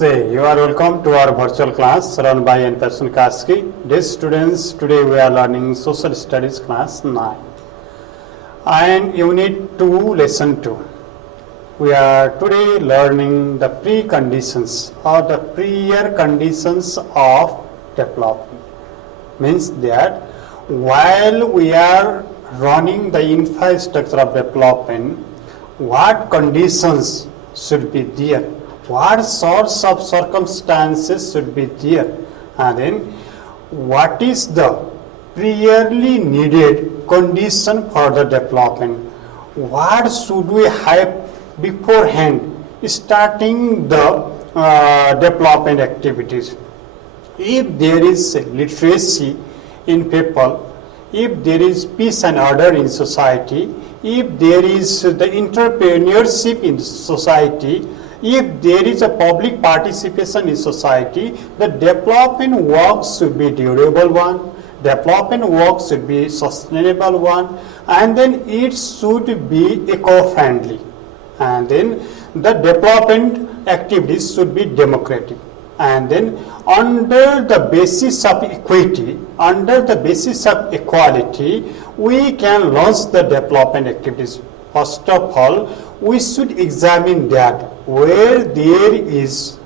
You are welcome to our virtual class run by N. Kaski. Dear students, today we are learning Social Studies class 9 and Unit 2, Lesson 2. We are today learning the preconditions or the prior conditions of development. Means that while we are running the infrastructure of development, what conditions should be there? What sorts of circumstances should be there, and then what is the priorly needed condition for the development? What should we have beforehand starting the development activities? If there is literacy in people, if there is peace and order in society, if there is the entrepreneurship in society, if there is a public participation in society, the development work should be durable one, development work should be sustainable one, and then it should be eco-friendly, and then the development activities should be democratic. And then under the basis of equity, under the basis of equality, we can launch the development activities. First of all, we should examine that where there is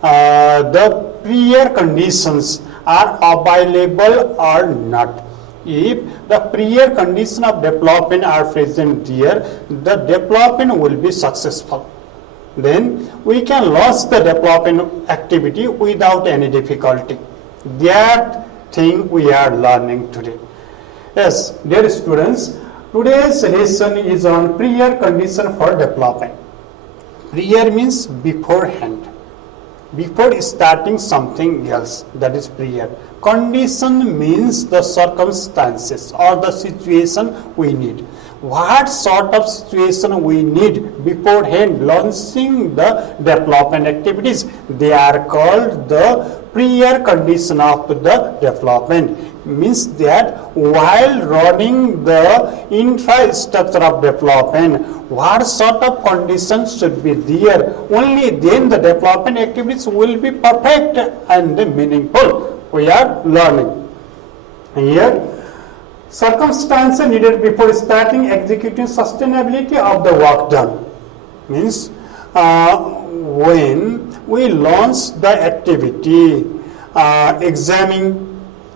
the prior conditions are available or not. If the prior condition of development are present there, the development will be successful. Then we can launch the development activity without any difficulty. That thing we are learning today. Yes, dear students, today's lesson is on prior condition for development. Prior means beforehand, before starting something else, that is prior. Condition means the circumstances or the situation we need. What sort of situation we need beforehand launching the development activities? They are called the prior condition of the development. Means that while running the infrastructure of development, what sort of conditions should be there? Only then the development activities will be perfect and meaningful. We are learning. Here, circumstances needed before starting executing sustainability of the work done. Means when we launch the activity, examining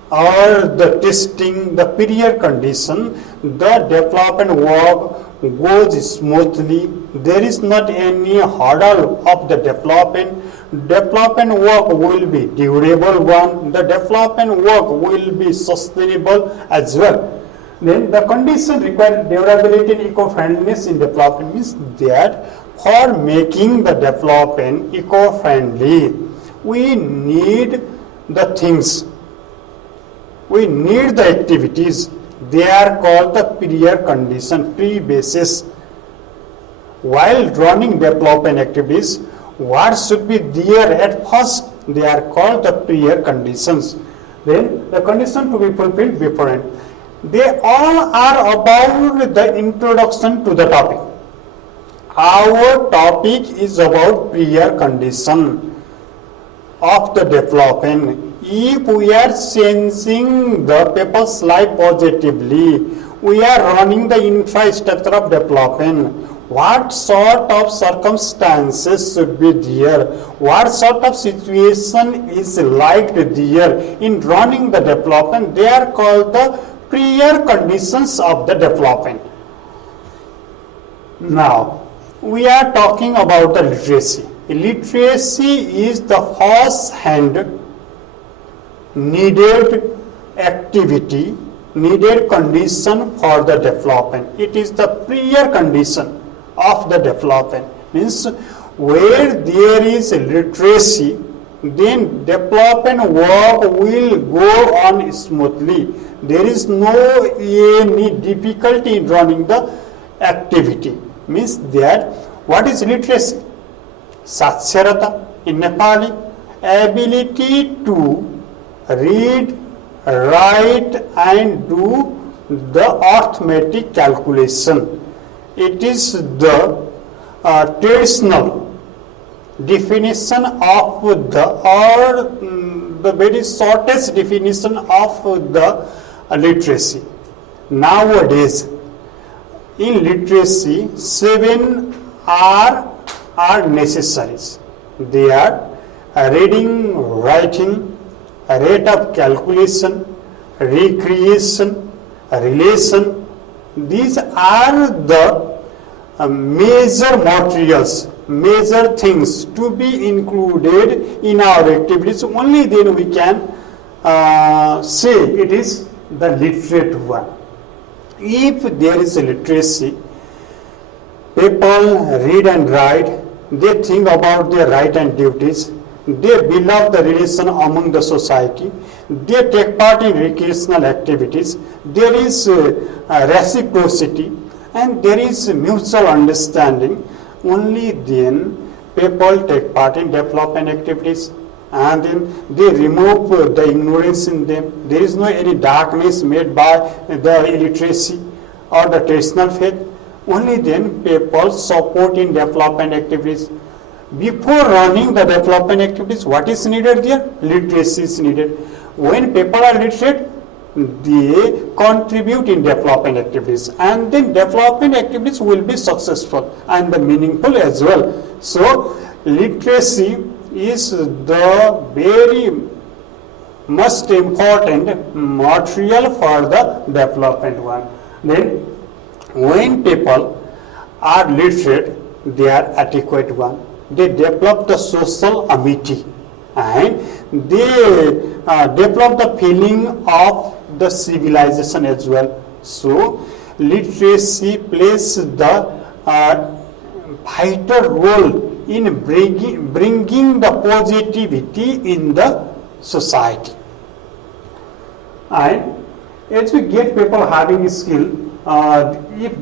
or the testing the prior condition, the development work goes smoothly. There is not any hurdle of the development. Development work will be durable one. The development work will be sustainable as well. Then the condition required durability and eco-friendliness in development means that for making the development eco-friendly, we need the things. We need the activities. They are called the prior condition, pre-basis. While running development activities, what should be there at first? They are called the prior conditions. Then the condition to be fulfilled beforehand. They all are about the introduction to the topic. Our topic is about prior condition of the development. If we are changing the people's life positively, we are running the infrastructure of development. What sort of circumstances should be there? What sort of situation is liked there in running the development? They are called the prior conditions of the development. Now, we are talking about the literacy. Literacy is the first-hand needed activity, needed condition for the development. It is the prior condition of the development. Means where there is literacy, then development work will go on smoothly. There is no any difficulty in running the activity. Means that what is literacy? Saksharataa in Nepali, ability to read, write and do the arithmetic calculation. It is the traditional definition of the very shortest definition of the literacy. Nowadays, in literacy, 7 are necessaries. They are reading, writing, rate of calculation, recreation, relation. These are the major materials, major things to be included in our activities. Only then we can say it is the literate one. If there is a literacy, people read and write, they think about their right and duties, they build up the relation among the society, they take part in recreational activities, there is reciprocity, and there is mutual understanding. Only then people take part in development activities, and then they remove the ignorance in them. There is no any darkness made by the illiteracy or the traditional faith. Only then people support in development activities. Before running the development activities, what is needed there? Literacy is needed. When people are literate, they contribute in development activities, and then development activities will be successful and meaningful as well. So literacy is the very most important material for the development one. Then when people are literate, they are adequate one. They develop the social amity, and they develop the feeling of the civilization as well. So literacy plays the vital role in bringing the positivity in the society. And as we get people having skill, if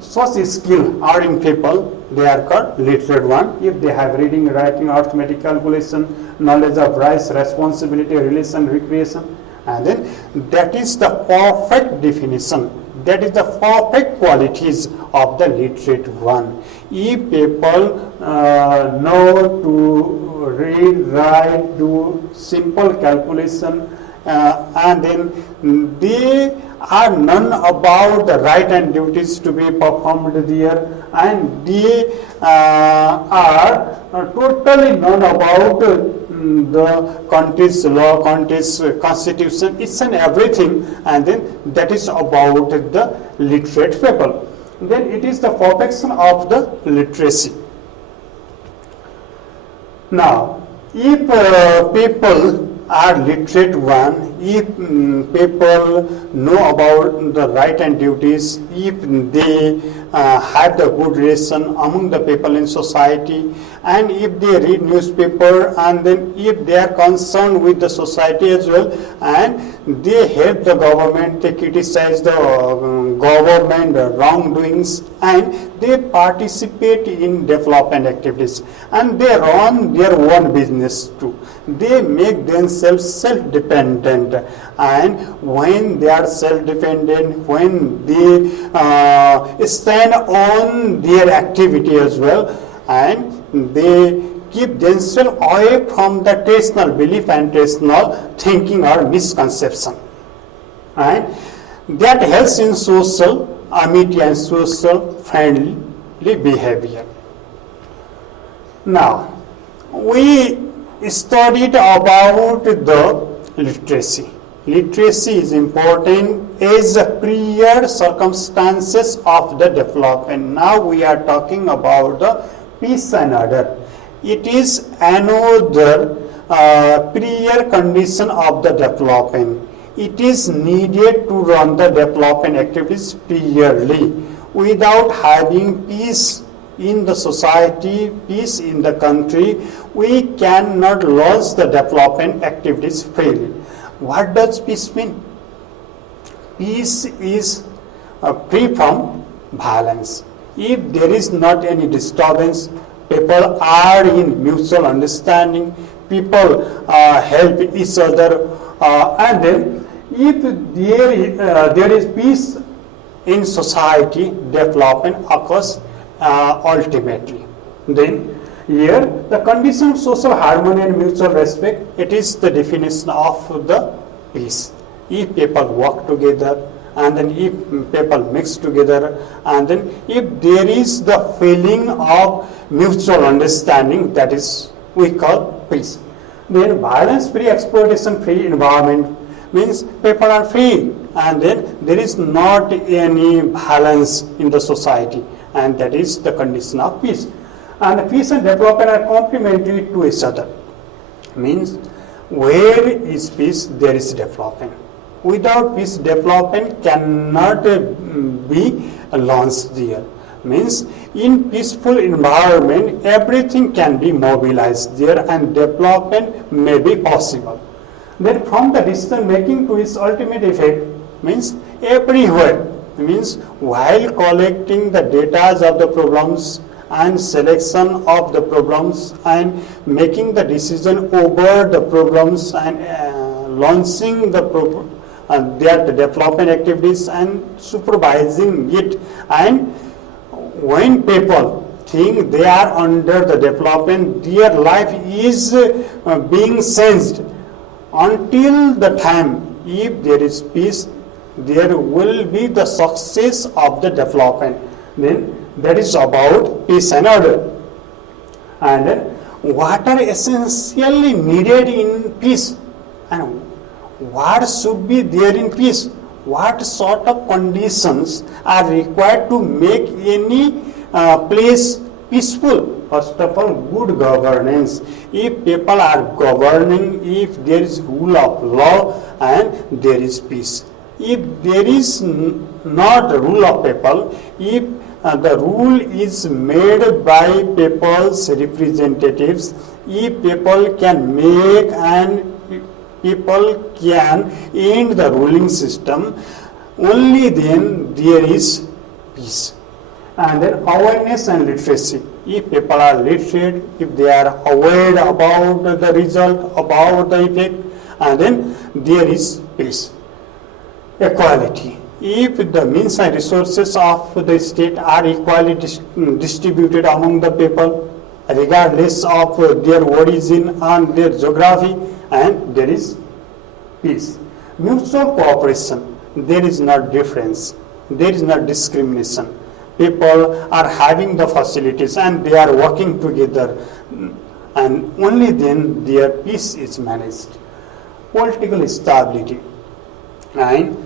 such skill are in people, they are called literate one. If they have reading, writing, arithmetic, calculation, knowledge of rights, responsibility, relation, recreation, and then that is the perfect definition. That is the perfect qualities of the literate one. If people know to read, write, do simple calculation, and then they are known about the right and duties to be performed there, and they are totally known about the country's law, country's constitution, each and everything, and then that is about the literate people. Then it is the perfection of the literacy. Now, if people are literate one, if people know about the right and duties, if they have the good relation among the people in society, and if they read newspaper, and then if they are concerned with the society as well, and they help the government, they criticize the government wrongdoings, and they participate in development activities, and they run their own business too. They make themselves self-dependent, and when they are self-dependent, when they stand on their activity as well, and they keep themselves away from the traditional belief and traditional thinking or misconception, and that helps in social amity and social friendly behavior. Now, we studied about the literacy. Literacy is important as a prior circumstances of the development. Now we are talking about the peace and order. It is another prior condition of the development. It is needed to run the development activities priorly. Without having peace in the society, peace in the country, we cannot launch the development activities freely. What does peace mean? Peace is free from violence. If there is not any disturbance, people are in mutual understanding, people help each other, and then if there is peace in society, development occurs ultimately. Then Here, the condition of social harmony and mutual respect, it is the definition of the peace. If people work together, and then if people mix together, and then if there is the feeling of mutual understanding, that is we call peace. Then violence-free, exploitation-free environment means people are free, and then there is not any violence in the society, and that is the condition of peace. And peace and development are complementary to each other. Means where is peace, there is development. Without peace, development cannot be launched there. Means in peaceful environment, everything can be mobilized there and development may be possible. Then from the decision making to its ultimate effect, means everywhere, means while collecting the data of the problems and selection of the problems and making the decision over the problems and launching the their development activities and supervising it, and when people think they are under the development, their life is being changed. Until the time, if there is peace, there will be the success of the development. Then that is about peace and order. And what are essentially needed in peace, and what should be there in peace? What sort of conditions are required to make any place peaceful? First of all, good governance. If people are governing, if there is rule of law, and there is peace. If there is not rule of people, if the rule is made by people's representatives, if people can make and people can end the ruling system, only then there is peace. And then awareness and literacy. If people are literate, if they are aware about the result, about the effect, and then there is peace. Equality. If the means and resources of the state are equally distributed among the people, regardless of their origin and their geography, and there is peace. Mutual cooperation. There is no difference. There is no discrimination. People are having the facilities and they are working together, and only then their peace is managed. Political stability. And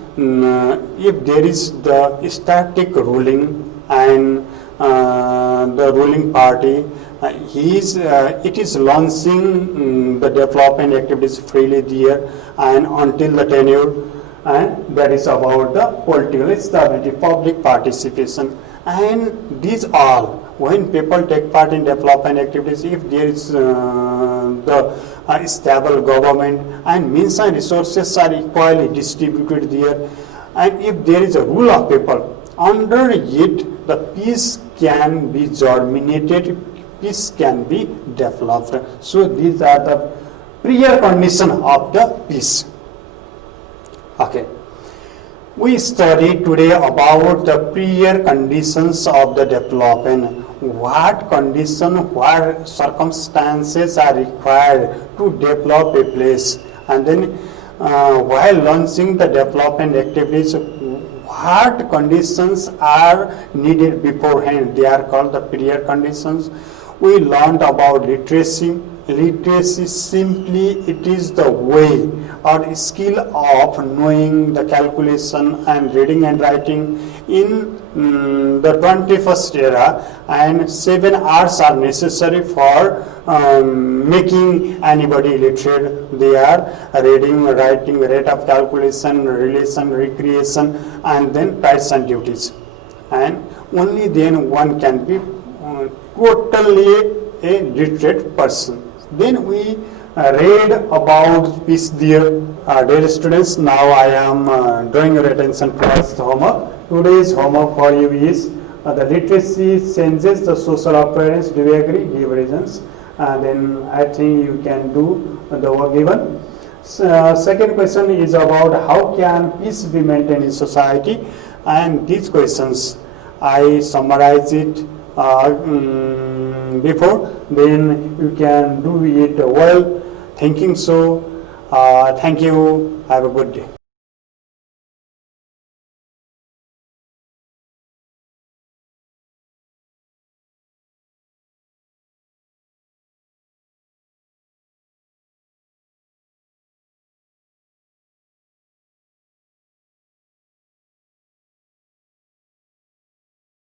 if there is the static ruling and the ruling party, it is launching the development activities freely there and until the tenure, and that is about the political stability, public participation. And these all, when people take part in development activities, if there is the stable government and means and resources are equally distributed there, and if there is a rule of people, under it the peace can be germinated, peace can be developed. So these are the prior condition of the peace. Okay. We study today about the prior conditions of the development. What condition, what circumstances are required to develop a place, and then while launching the development activities, what conditions are needed beforehand. They are called the prior conditions. We learned about literacy. Literacy simply it is the way or skill of knowing the calculation and reading and writing in the 21st era, and 7 hours are necessary for making anybody literate. They are reading, writing, rate of calculation, relation, recreation, and then rights and duties. And only then one can be totally a literate person. Then we read about peace there. Dear students, now I am drawing your attention towards the homework. Today's homework for you is the literacy changes the social appearance. Do you agree? Give reasons. And then I think you can do the work given. Second question is about how can peace be maintained in society, and these questions I summarize it before, then you can do it well. Thinking so. Thank you. Have a good day.